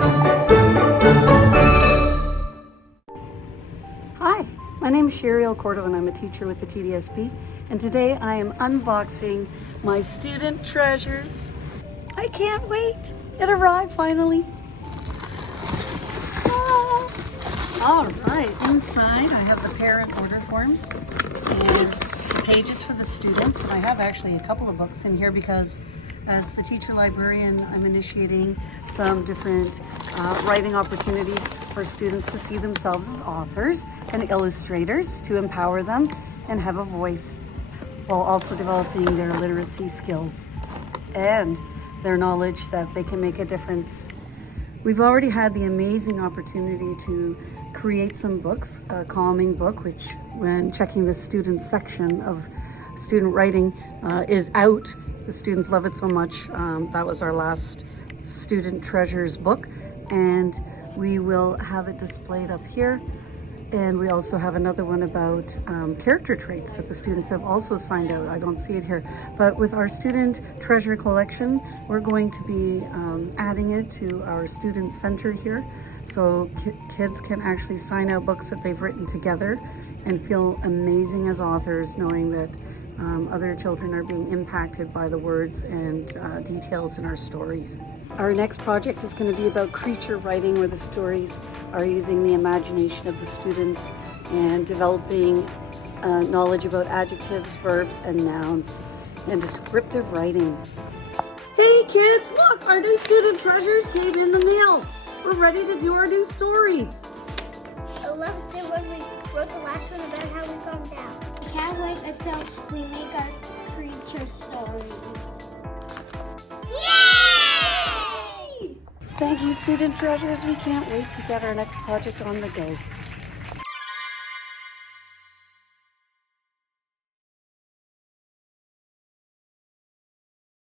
Hi, my name is Sheri Alcordo and I'm a teacher with the TDSP, and today I am unboxing my student treasures. I can't wait! It arrived finally. Ah. All right, inside I have the parent order forms and pages for the students, and I have actually a couple of books in here because as the teacher librarian, I'm initiating some different writing opportunities for students to see themselves as authors and illustrators, to empower them and have a voice, while also developing their literacy skills and their knowledge that they can make a difference. We've already had the amazing opportunity to create some books, a calming book, which when checking the student section of student writing is out. The students love it so much. That was our last Student Treasures book, and we will have it displayed up here. And we also have another one about character traits that the students have also signed out. I don't see it here, but with our Student Treasure collection, we're going to be adding it to our student center here, so kids can actually sign out books that they've written together and feel amazing as authors, knowing that other children are being impacted by the words and details in our stories. Our next project is going to be about creature writing, where the stories are using the imagination of the students and developing knowledge about adjectives, verbs, and nouns, and descriptive writing. Hey kids, look! Our new Student Treasures came in the mail. We're ready to do our new stories. I loved it when we wrote the last one about how we calmed down. I can't wait until we make our creature stories. Thank you, Student Treasures. We can't wait to get our next project on the go.